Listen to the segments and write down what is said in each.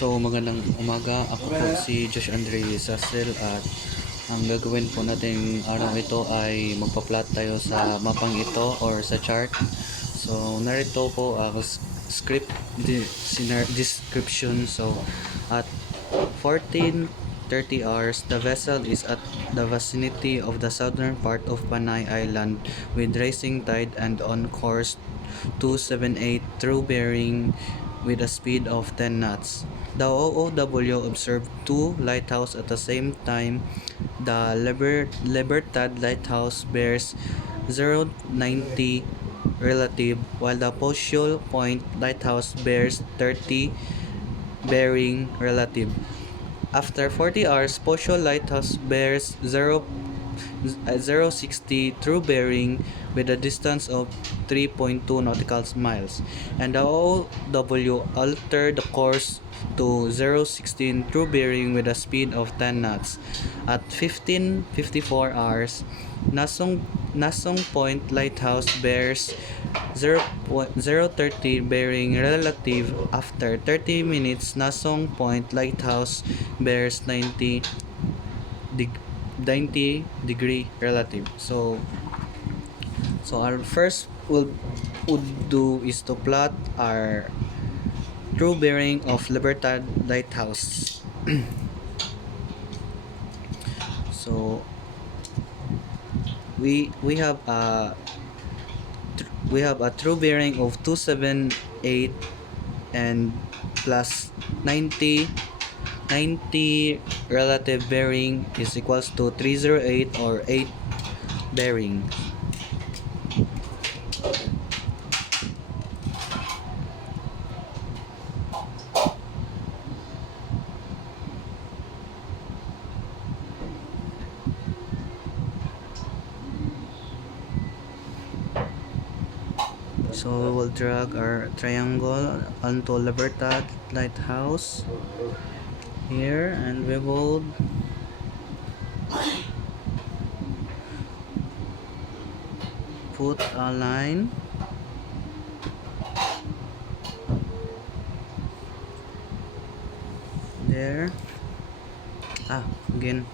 So magandang umaga, ako po si Josh Andre Sasel at ang gagawin po natin araw ito ay magpa-plot tayo sa mapang ito or sa chart. So narito po ang script description. So at 14:30 hours, the vessel is at the vicinity of the southern part of Panay Island with rising tide and on course 278 through bearing with a speed of 10 knots. The OOW observed two lighthouses at the same time. The Libertad lighthouse bears 090 relative, while the Pocio Point lighthouse bears 30 bearing relative. After 40 hours, Pocio lighthouse bears 060 true bearing with a distance of 3.2 nautical miles, and the OW altered the course to 016 true bearing with a speed of 10 knots. At 15:54 hours, Nasong Point lighthouse bears 0.030 bearing relative. After 30 minutes, Nasong Point lighthouse bears 90 degree relative. So our first would do is to plot our true bearing of Libertad lighthouse. So we have a true bearing of 278 and plus 90 relative bearing is equals to 308 or 8 bearing. So we will drag our triangle onto Libertad lighthouse here, and we will put a line there. Again.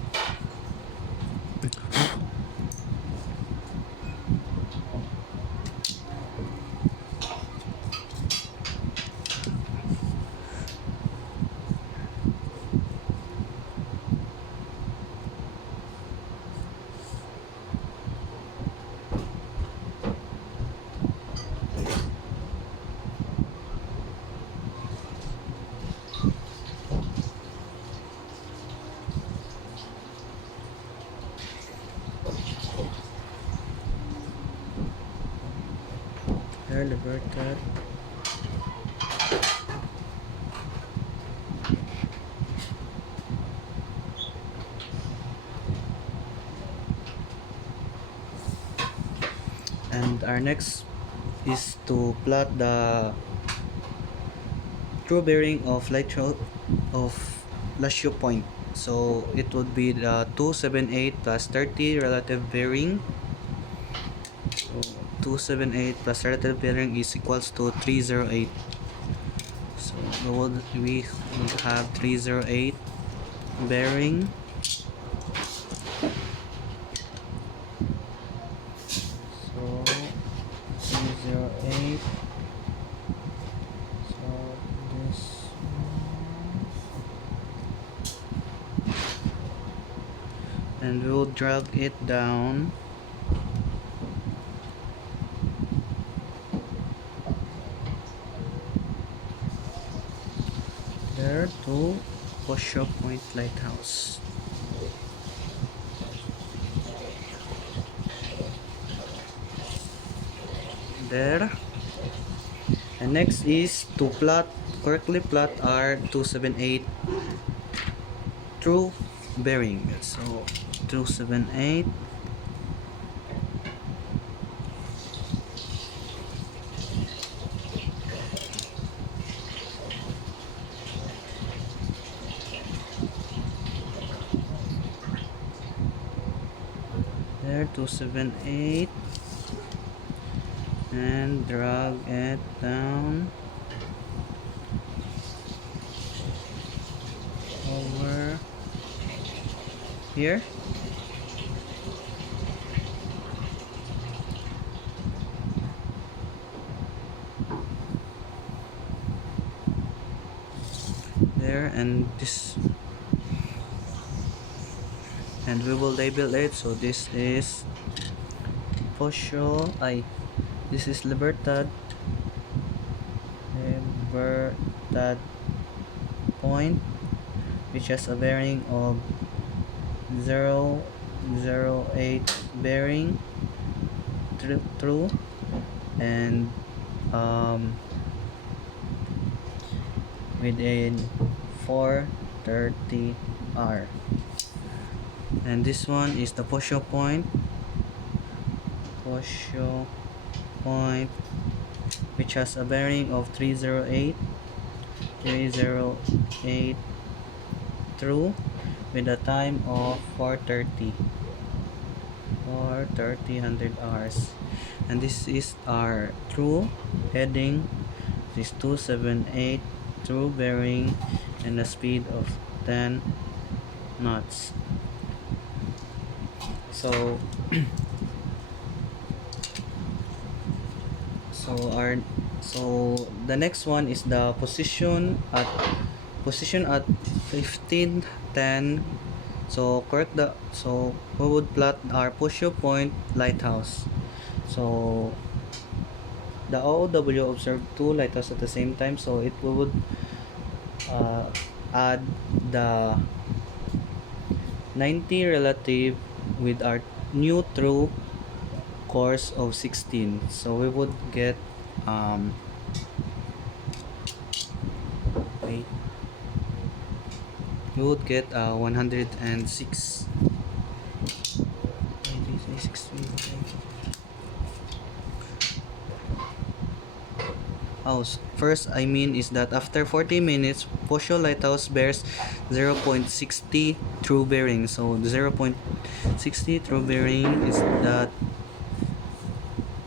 There, Libertad. And our next is to plot the true bearing of Lascio Point. So it would be the 278 plus 30 relative bearing. So 278 plus relative bearing is equals to 308. So we would have 308 bearing. So 308. So this and we'll drag it down there to Pocio Point lighthouse. There. And next is to correctly plot our 278 true bearing. So 278 there, 278, and drag it down here. There, and this, and we will label it. So this is Posho, this is Libertad point, which has a bearing of 008 bearing true, and within 430 R. And this one is the Posho point, which has a bearing of 308 true, with a time of 430 hours. And this is our true heading. This is 278 true bearing and a speed of 10 knots. So our, so the next one is the position at 1510. So we would plot our Pusho Point lighthouse. So the OOW observed two lighthouses at the same time, so we would add the 90 relative with our new true course of 16. So we would get wait we would get 106. Oh, first I mean is that after 40 minutes, Posho Lighthouse bears 0.60 true bearing. So the 0.60 true bearing is that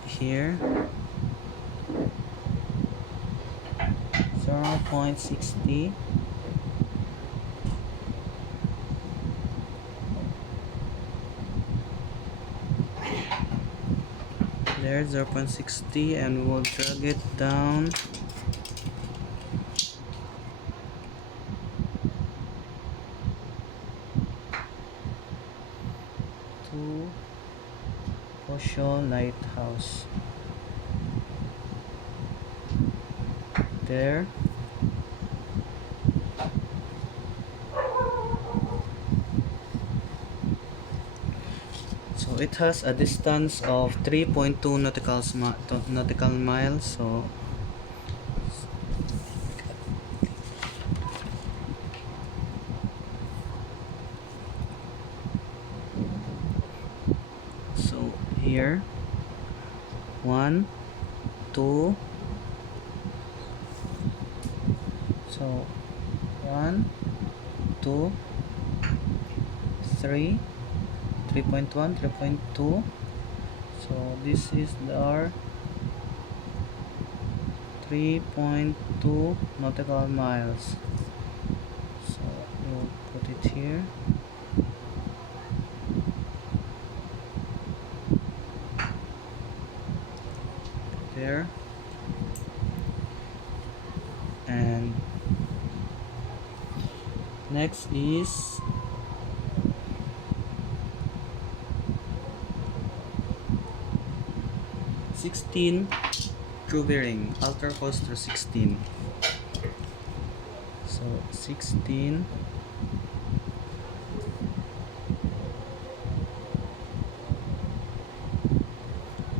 here. 0.60. There, 0.60, and we'll drag it down to Posho Lighthouse. There. So it has a distance of 3.2 nautical miles. So here, 1, 2. So 1, 2, 3, 3.1, 3.2. So this is our 3.2 nautical miles. So we'll put it here. There. And next is true bearing, alter cost to 16. So 16.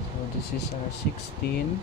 So this is our 16.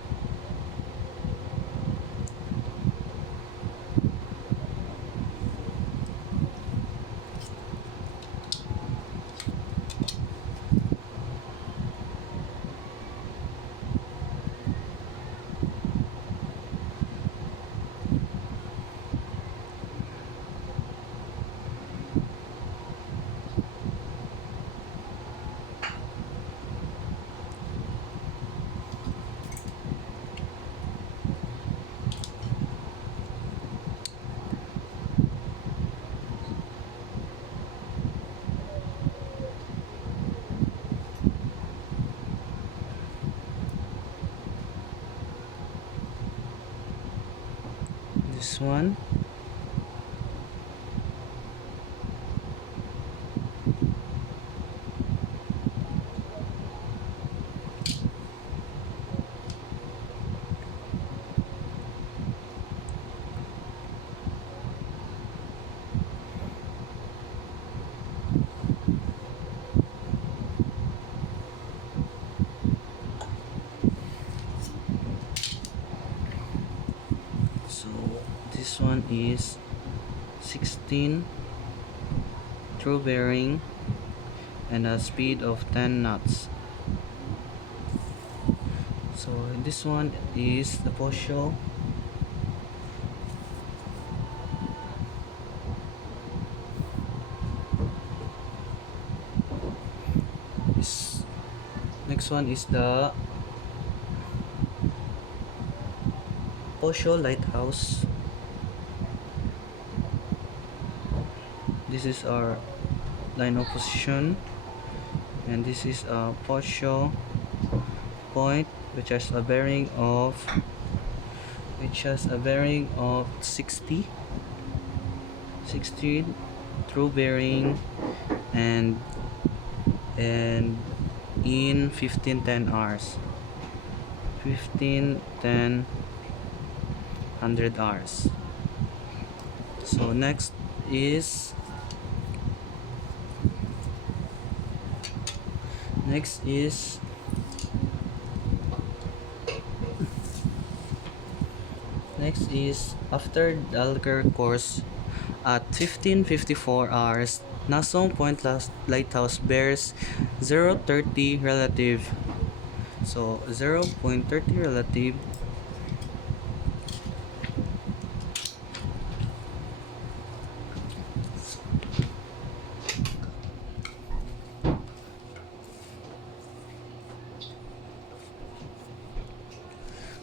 This one. So this one is 16 through bearing and a speed of 10 knots. So this one is the posho. This next one is the posho lighthouse. This is our line of position, and this is a posho point which has a bearing of 60 through bearing and in 1510 hours 1510 100 hours. So next is after Dalker course at 1554 hours, Nasong Point Lighthouse bears 0.30 relative. So 0.30 relative.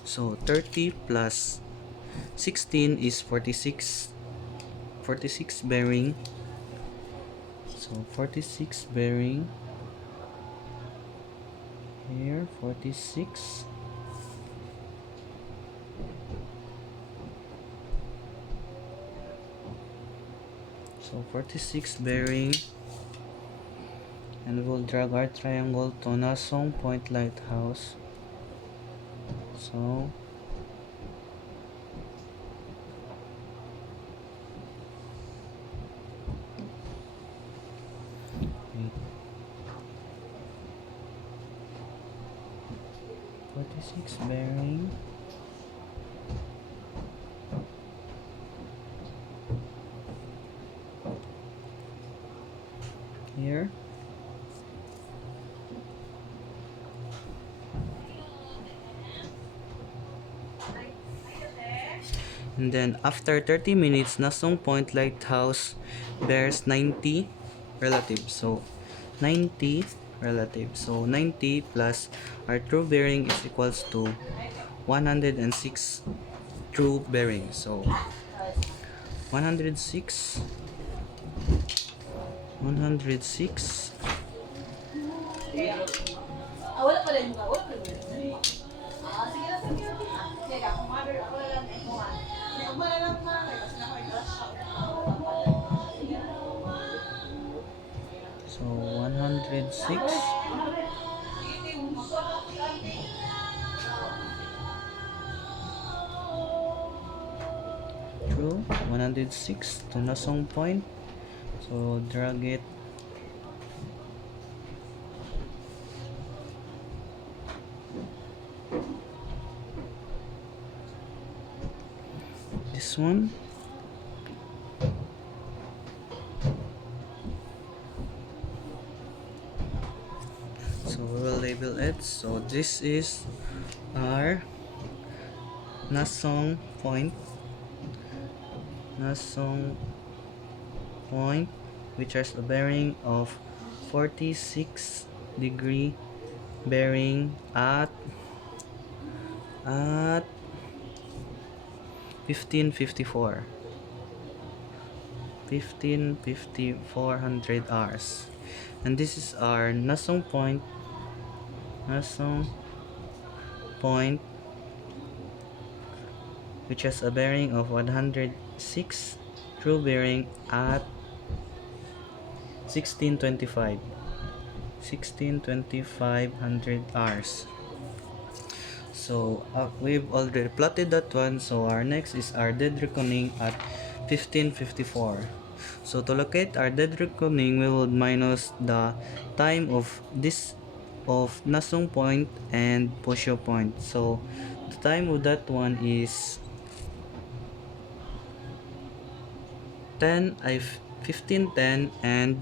So 30 plus 16 is 46 bearing. So 46 bearing here, 46. So 46 bearing, and we'll drag our triangle to Nasong Point Lighthouse. So wait, 46 bearing, here. And then after 30 minutes, Nasong Point Lighthouse bears 90 relative. So 90 relative. So 90 plus our true bearing is equals to 106 true bearing. So 106 106 wala pa rin mo. Wala pa rin mo. Sige lang, sige lang. Sige, ako mother, ako lang lang mo. Ako lang lang ma, kasi na ako i-brush out. so 106 true, 106 to Nasong Point. So drag it this one. So we will label it. So this is our Nasong Point. Nasong Point, which has a bearing of 46-degree bearing at 1554 1554 hours. And this is our Nasong Point which has a bearing of 106, true bearing at 1625 1625 hours. So we've already plotted that one. So our next is our dead reckoning at 1554. So to locate our dead reckoning, we would minus the time of this of Nasung point and Posyo point. So the time of that one is 1510 and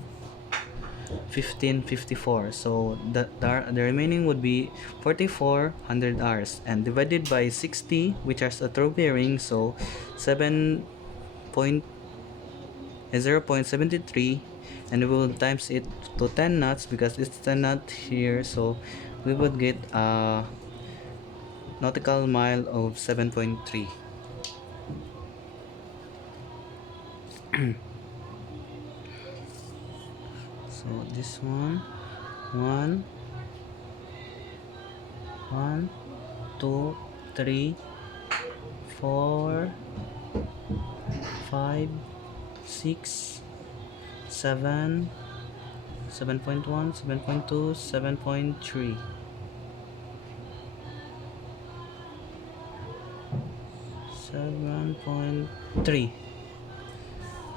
1554. So the remaining would be 4400 hours, and divided by 60, which is a true bearing, so 7 point 0.73, and we will times it to 10 knots because it's 10 knot here, so we would get a nautical mile of 7.3. So this one, 2, 3, 4, 5, 6, 7, 7.1, 7.2, 7.3, 7.3.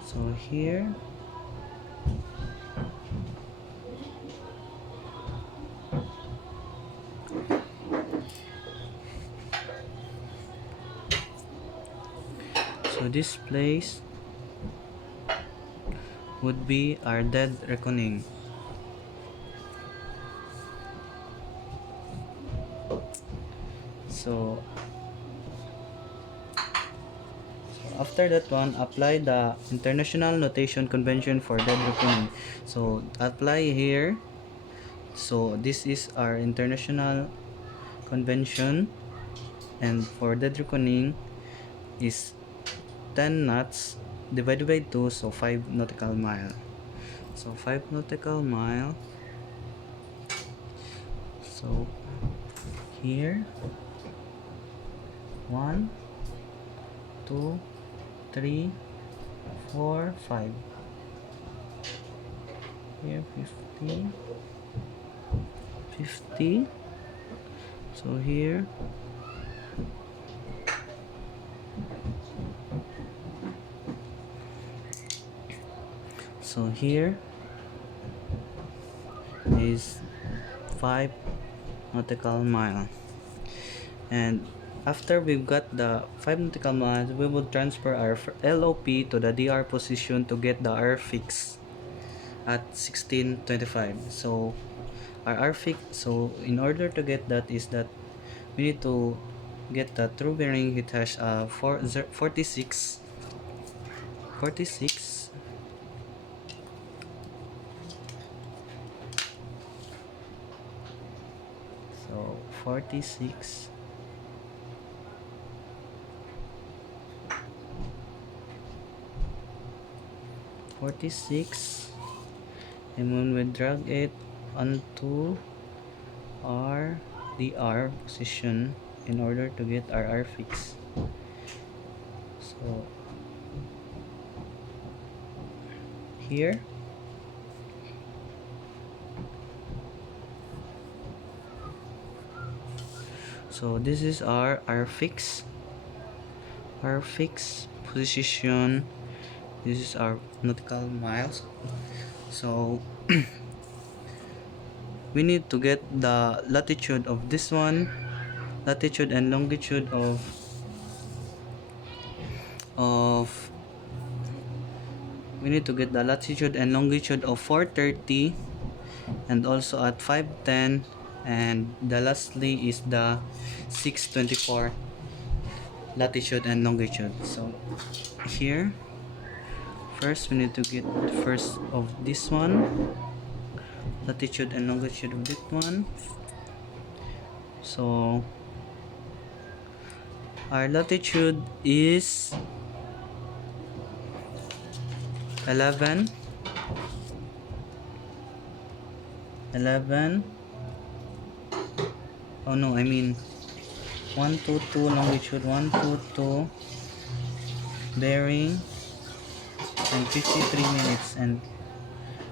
So here, so this place would be our dead reckoning. So after that one, apply the International Notation Convention for Dead Reckoning. So apply here. So this is our international convention, and for dead reckoning is 10 knots divided by 2, so 5 nautical mile. So 5 nautical mile. So here 1, 2, 3, 4, 5. Here 50, 50. So here is 5 nautical mile. And after we've got the 5 nautical miles, we will transfer our LOP to the DR position to get the R fix at 1625. So our R fix, so in order to get that is that we need to get the true bearing. It has 46, 46. So 46, 46, and when we drag it onto our DR position in order to get our R fix. So here, so this is our R fix position. This is our nautical miles. So we need to get the latitude of this one, latitude and longitude of we need to get the latitude and longitude of 430, and also at 510, and the lastly is the 624 latitude and longitude. So here first we need to get first of this one, latitude and longitude of this one. So our latitude is 11, 11. Oh no, I mean 122 longitude, 122 bearing, and 53 minutes, and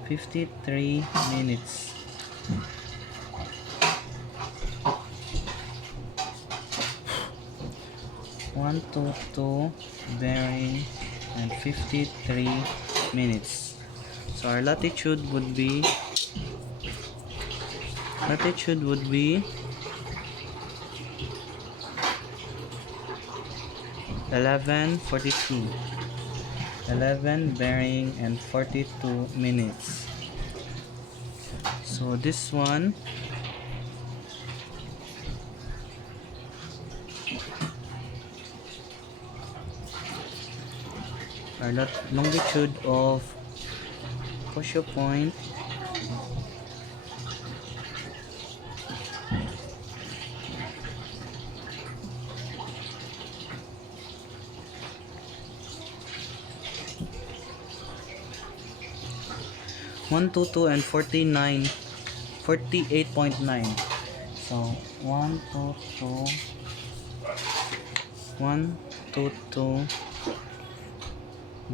53 minutes. One, two, bearing, and 53 minutes. So our latitude would be 11:42. 11 bearing and 42 minutes. So this one, our longitude of Posho Point, one two two and 48.9. So 122, 122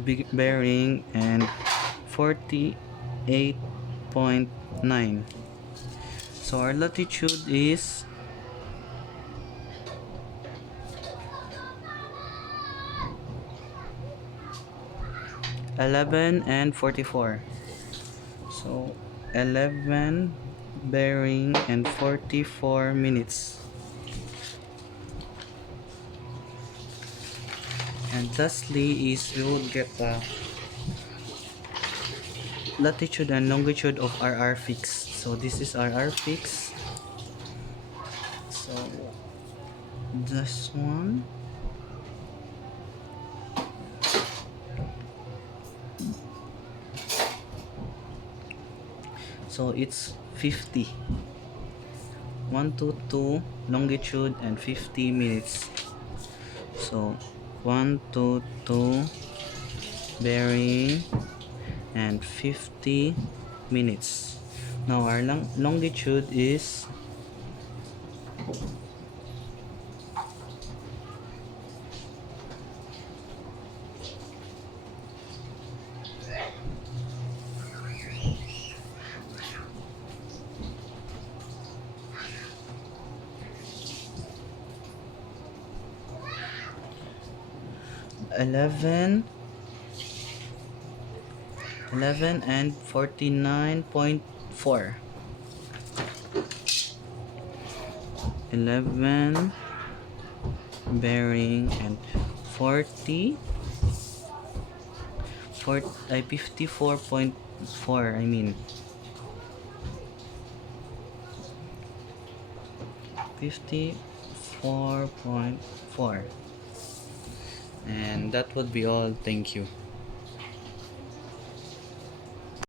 big bearing and 48.9. So our latitude is 11 and 44. So 11 bearing and 44 minutes. And lastly is we would get the latitude and longitude of RR fixed. So this is RR fixed. So this one, so it's 50, 122 longitude and 50 minutes. So 122 bearing and 50 minutes. Now our longitude is 11 and 49.4. 11 bearing and 54.4, I mean 54.4. And that would be all. Thank you.